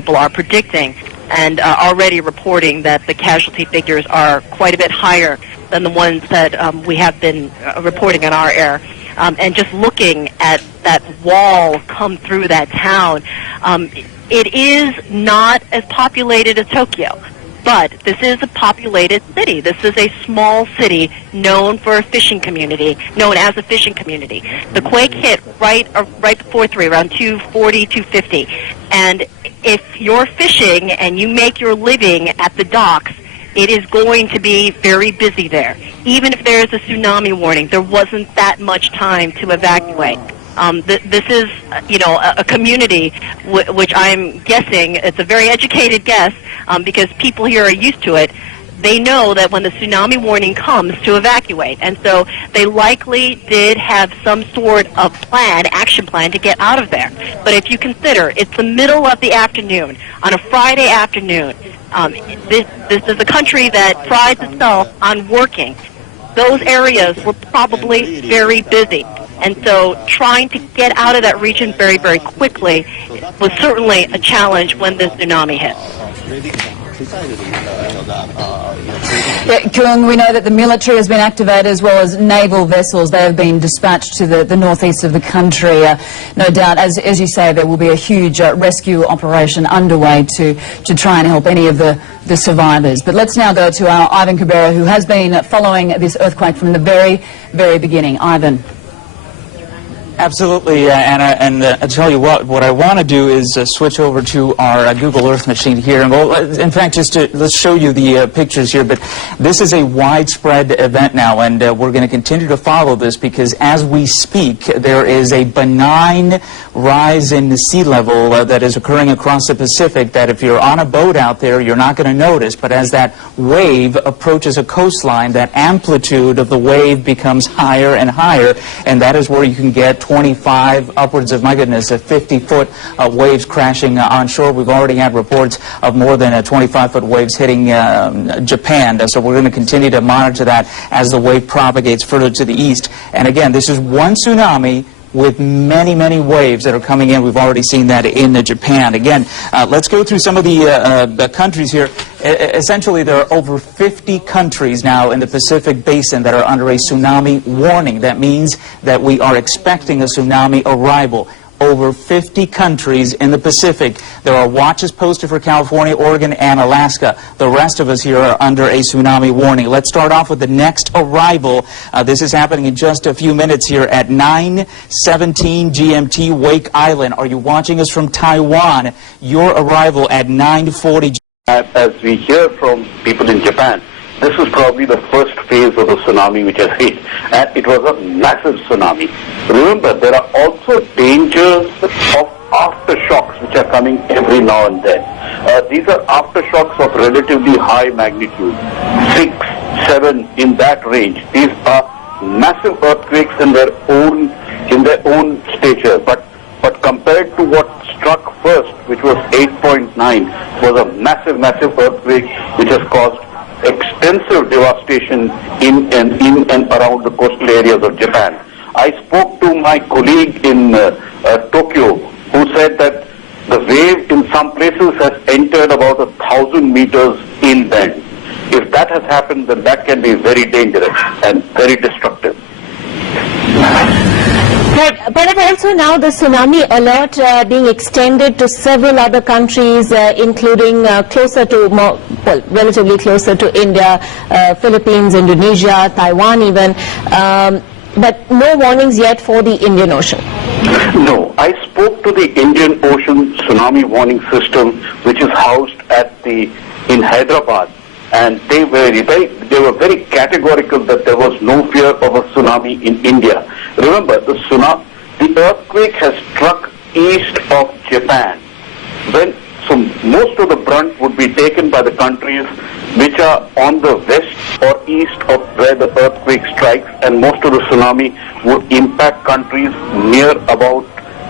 people are predicting and already reporting that the casualty figures are quite a bit higher than the ones that we have been reporting in our air. And just looking at that wall come through that town, it is not as populated as Tokyo, but this is a populated city. This is a small city known for a fishing community, known as a fishing community. The quake hit right before 3, around 2:40, 2:50, and if you're fishing and you make your living at the docks, it is going to be very busy there. Even if there is a tsunami warning, there wasn't that much time to evacuate. This is, a community which I'm guessing, it's a very educated guess, because people here are used to it. They know that when the tsunami warning comes to evacuate, and so they likely did have some sort of action plan to get out of there. But if you consider it's the middle of the afternoon, on a Friday afternoon, this is a country that prides itself on working. Those areas were probably very busy. And so trying to get out of that region very, very quickly was certainly a challenge when the tsunami hit. Kung, we know that the military has been activated as well as naval vessels. They have been dispatched to the northeast of the country. No doubt, as you say, there will be a huge rescue operation underway to try and help any of the survivors. But let's now go to our Ivan Cabrera, who has been following this earthquake from the very, very beginning. Ivan. Absolutely, Anna, and I tell you what I want to do is switch over to our Google Earth machine here, and in fact, let's show you the pictures here. But this is a widespread event now, and we're going to continue to follow this because as we speak, there is a benign rise in the sea level that is occurring across the Pacific. That if you're on a boat out there, you're not going to notice, but as that wave approaches a coastline, that amplitude of the wave becomes higher and higher, and that is where you can get 25, upwards of, my goodness, 50-foot waves crashing on shore. We've already had reports of more than 25-foot waves hitting Japan. So we're going to continue to monitor that as the wave propagates further to the east. And again, this is one tsunami with many, many waves that are coming in. We've already seen that in Japan. Again, let's go through some of the countries here. Essentially, there are over 50 countries now in the Pacific Basin that are under a tsunami warning. That means that we are expecting a tsunami arrival. Over 50 countries in the Pacific. There are watches posted for California, Oregon, and Alaska. The rest of us here are under a tsunami warning. Let's start off with the next arrival. This is happening in just a few minutes here at 9:17 GMT, Wake Island. Are you watching us from Taiwan? Your arrival at 9:40. As we hear from people in Japan, this is probably the first phase of the tsunami which has hit, and it was a massive tsunami. Remember, there are also dangers of aftershocks which are coming every now and then. These are aftershocks of relatively high magnitude, 6, 7 in that range. These are massive earthquakes in their own stature, but compared to what struck first, which was 8.9, was a massive earthquake which has caused extensive devastation in and around the coastal areas of Japan. I spoke to my colleague in Tokyo, who said that the wave in some places has entered about 1,000 meters inland. If that has happened, then that can be very dangerous and very destructive. But also now the tsunami alert being extended to several other countries, including relatively closer to India, Philippines, Indonesia, Taiwan even, but no warnings yet for the Indian Ocean. No, I spoke to the Indian Ocean tsunami warning system, which is housed in Hyderabad, and they were very categorical that there was no fear of a tsunami in India. Remember, the earthquake has struck east of Japan. So most of the brunt would be taken by the countries which are on the west or east of where the earthquake strikes, and most of the tsunami would impact countries near about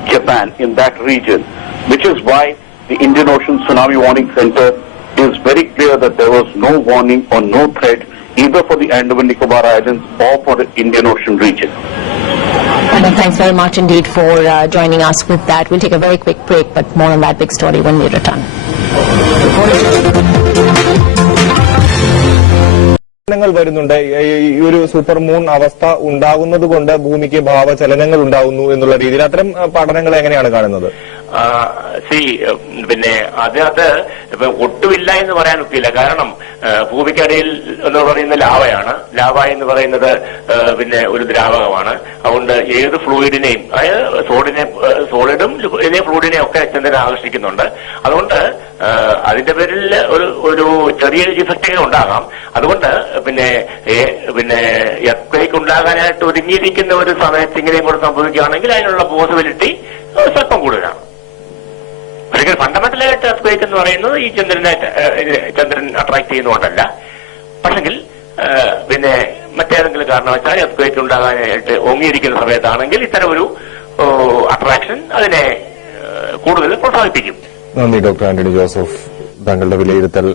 Japan in that region, which is why the Indian Ocean Tsunami Warning Center is very clear that there was no warning or no threat either for the Andaman Nicobar Islands or for the Indian Ocean region. Thanks very much indeed for joining us with that. We'll take a very quick break, but more on that big story when we return. വരുന്നുണ്ട്. ഈ ഒരു super moon അവസ്ഥ ഉണ്ടാകുന്നത് കൊണ്ട് ഭൂമിക്ക് ഭാവചലനങ്ങൾ ഉണ്ടാകുന്നു എന്നുള്ള രീതിയിൽ അത്തരം പഠനങ്ങൾ എങ്ങനെയാണ് കാണുന്നത്? പിന്നെ അത് ഒട്ടുമില്ല എന്ന് പറയാൻ ഒക്കില്ല. കാരണം ഭൂമിക്കടിയിൽ എന്ന് പറയുന്ന ലാവയാണ്. ലാവ എന്ന് പറയുന്നത് പിന്നെ ഒരു ദ്രാവകമാണ്. അതുകൊണ്ട് ഏത് ഫ്ലൂയിഡിനെയും, അതായത് സോളിഡും ഫ്ലൂയിഡിനെയും ഒക്കെ ചന്ദ്രൻ ആകർഷിക്കുന്നുണ്ട്. അതുകൊണ്ട് അതിന്റെ പേരിൽ ഒരു ചെറിയ ഇഫക്റ്റുകൾ ഉണ്ടാകാം. അതുകൊണ്ട് പിന്നെ എർത്ത് ഉണ്ടാകാനായിട്ട് ഒരുങ്ങിയിരിക്കുന്ന ഒരു സമയത്ത് ഇങ്ങനെയും കൂടെ സംഭവിക്കുകയാണെങ്കിൽ അതിനുള്ള പോസിബിലിറ്റി സ്വല്പം കൂടുതലാണ്. ഒരിക്കൽ ഫണ്ടമെന്റലായിട്ട് എർത്ത് എന്ന് പറയുന്നത് ഈ ചന്ദ്രൻ അട്രാക്ട് ചെയ്യുന്നതുകൊണ്ടല്ല. പക്ഷെങ്കിൽ പിന്നെ മറ്റേതെങ്കിലും കാരണവശാൽ എർത്ത് ഉണ്ടാകാനായിട്ട് ഒങ്ങിയിരിക്കുന്ന സമയത്താണെങ്കിൽ ഇത്തരം ഒരു അട്രാക്ഷൻ അതിനെ കൂടുതൽ പ്രോത്സാഹിപ്പിക്കും. നന്ദി ഡോക്ടർ ആന്റണി ജോസഫ്. താങ്കളുടെ വിലയിരുത്തൽ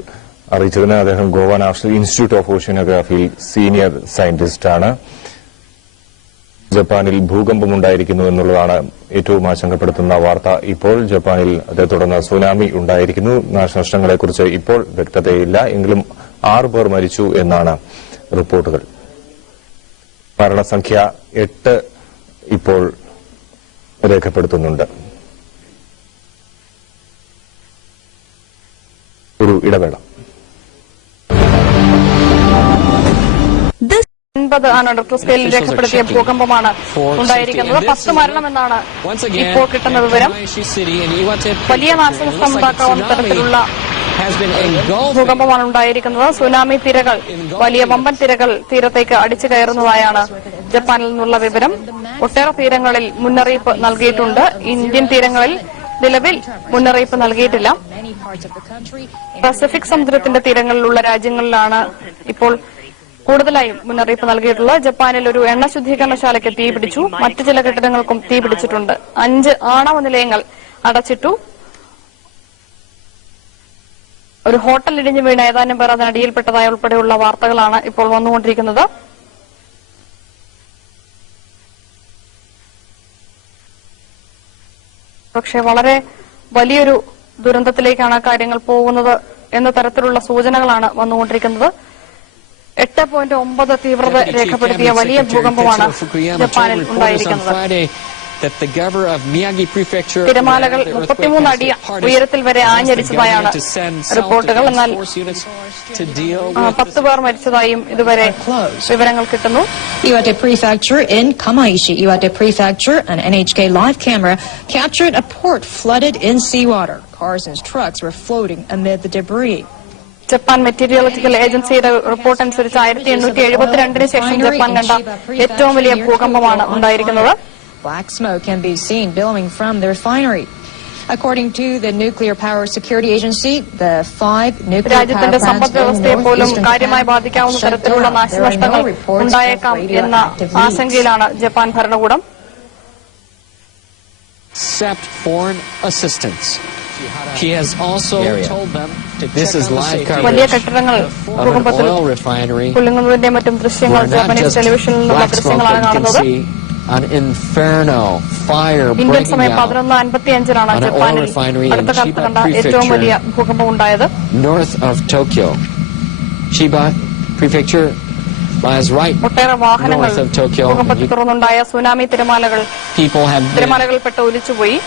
അറിയിച്ചതിന്. അദ്ദേഹം ഗോവ നാഷണൽ ഇൻസ്റ്റിറ്റ്യൂട്ട് ഓഫ് ഓഷ്യനോഗ്രാഫിയിൽ സീനിയർ സയന്റിസ്റ്റ് ആണ്. ജപ്പാനിൽ ഭൂകമ്പമുണ്ടായിരിക്കുന്നു എന്നുള്ളതാണ് ഏറ്റവും ആശങ്കപ്പെടുത്തുന്ന വാർത്ത. ഇപ്പോൾ ജപ്പാനിൽ അതേ തുടർന്ന് സുനാമി ഉണ്ടായിരിക്കുന്നു. നാശനഷ്ടങ്ങളെക്കുറിച്ച് ഇപ്പോൾ വ്യക്തതയില്ല. എങ്കിലും 6 പേർ മരിച്ചു എന്നാണ് റിപ്പോർട്ടുകൾ. മരണസംഖ്യ 8 ഇപ്പോൾ രേഖപ്പെടുത്തുന്നുണ്ട്. ഒരു ഇടവേള. 9 ആണ് റിക്ടർ സ്കെയിലിൽ രേഖപ്പെടുത്തിയ ഭൂകമ്പമാണ് ഉണ്ടായിരിക്കുന്നത്. 10 മരണമെന്നാണ് ഇപ്പോൾ കിട്ടുന്ന വിവരം. വലിയ നാശനഷ്ടം ഉണ്ടാക്കാവുന്ന തരത്തിലുള്ള ഭൂകമ്പമാണ് ഉണ്ടായിരിക്കുന്നത്. സുനാമി തിരകൾ, വലിയ വമ്പൻ തിരകൾ തീരത്തേക്ക് അടിച്ചു കയറുന്നതായാണ് ജപ്പാനിൽ നിന്നുള്ള വിവരം. ഒട്ടേറെ തീരങ്ങളിൽ മുന്നറിയിപ്പ് നൽകിയിട്ടുണ്ട്. ഇന്ത്യൻ തീരങ്ങളിൽ നിലവിൽ മുന്നറിയിപ്പ് നൽകിയിട്ടില്ല. പസഫിക് സമുദ്രത്തിന്റെ തീരങ്ങളിലുള്ള രാജ്യങ്ങളിലാണ് ഇപ്പോൾ കൂടുതലായും മുന്നറിയിപ്പ് നൽകിയിട്ടുള്ളത്. ജപ്പാനിൽ ഒരു എണ്ണ ശുദ്ധീകരണശാലയ്ക്ക് തീപിടിച്ചു. മറ്റു ചില കെട്ടിടങ്ങൾക്കും തീപിടിച്ചിട്ടുണ്ട്. 5 ആണവ നിലയങ്ങൾ അടച്ചിട്ടു. ഒരു ഹോട്ടൽ ഇടിഞ്ഞു വീണ് ഏതാനും പേർ അതിനടിയിൽപ്പെട്ടതായി ഉൾപ്പെടെയുള്ള വാർത്തകളാണ് ഇപ്പോൾ വന്നുകൊണ്ടിരിക്കുന്നത്. പക്ഷേ വളരെ വലിയൊരു ദുരന്തത്തിലേക്കാണ് കാര്യങ്ങൾ പോകുന്നത് എന്ന തരത്തിലുള്ള സൂചനകളാണ് വന്നുകൊണ്ടിരിക്കുന്നത്. 8.9 തീവ്രത രേഖപ്പെടുത്തിയ വലിയ ഭൂകമ്പമാണ് ജപ്പാനിൽ ഉണ്ടായിരിക്കുന്നത്. തിരമാലകൾ 33 അടി ഉയരത്തിൽ വരെ ആഞ്ഞടിച്ചതായാണ് റിപ്പോർട്ടുകൾ. എന്നാൽ 10 പേർ മരിച്ചതായും ഇതുവരെ വിവരങ്ങൾ കിട്ടുന്നു. Iwate Prefecture in Kamaishi, Iwate Prefecture, an NHK live camera captured a port flooded in seawater. Cars and trucks were floating amid the debris. Japan meteorological ഏജൻസിയുടെ റിപ്പോർട്ട് അനുസരിച്ച് 1872 ശേഷം ജപ്പാൻ കണ്ട ഏറ്റവും വലിയ ഭൂകമ്പമാണ് ഉണ്ടായിരിക്കുന്നത്. Black smoke can be seen billowing from the refinery. According to the Nuclear Power Security Agency, the 5 nuclear രാജ്യത്തിന്റെ സമ്പദ് വ്യവസ്ഥയെ പോലും കാര്യമായി ബാധിക്കാവുന്ന തരത്തിലുള്ള നാശനഷ്ടങ്ങൾ ഉണ്ടായേക്കാം എന്ന ആശങ്കയിലാണ് ജപ്പാൻ ഭരണകൂടം. Accept foreign assistance. He has also told them to വലിയ കെട്ടിടങ്ങൾ ഭൂകമ്പത്തിൽ കുലുങ്ങുന്നതിന്റെ മറ്റും ദൃശ്യങ്ങൾ ജാപ്പനീസ് ടെലിവിഷനിൽ നിന്നുള്ള ദൃശ്യങ്ങളാണ് കാണുന്നത്. ഇന്ത്യൻ സമയം 11:55-നാണ് ജപ്പാനിൽ അടുത്ത കാലത്ത് കണ്ട ഏറ്റവും വലിയ ഭൂകമ്പം ഉണ്ടായത്. ഒട്ടേറെ വാഹനങ്ങൾ ഭൂകമ്പത്തിൽ തുറന്നുണ്ടായ സുനാമി തിരമാലകൾപ്പെട്ട് ഒലിച്ചുപോയി.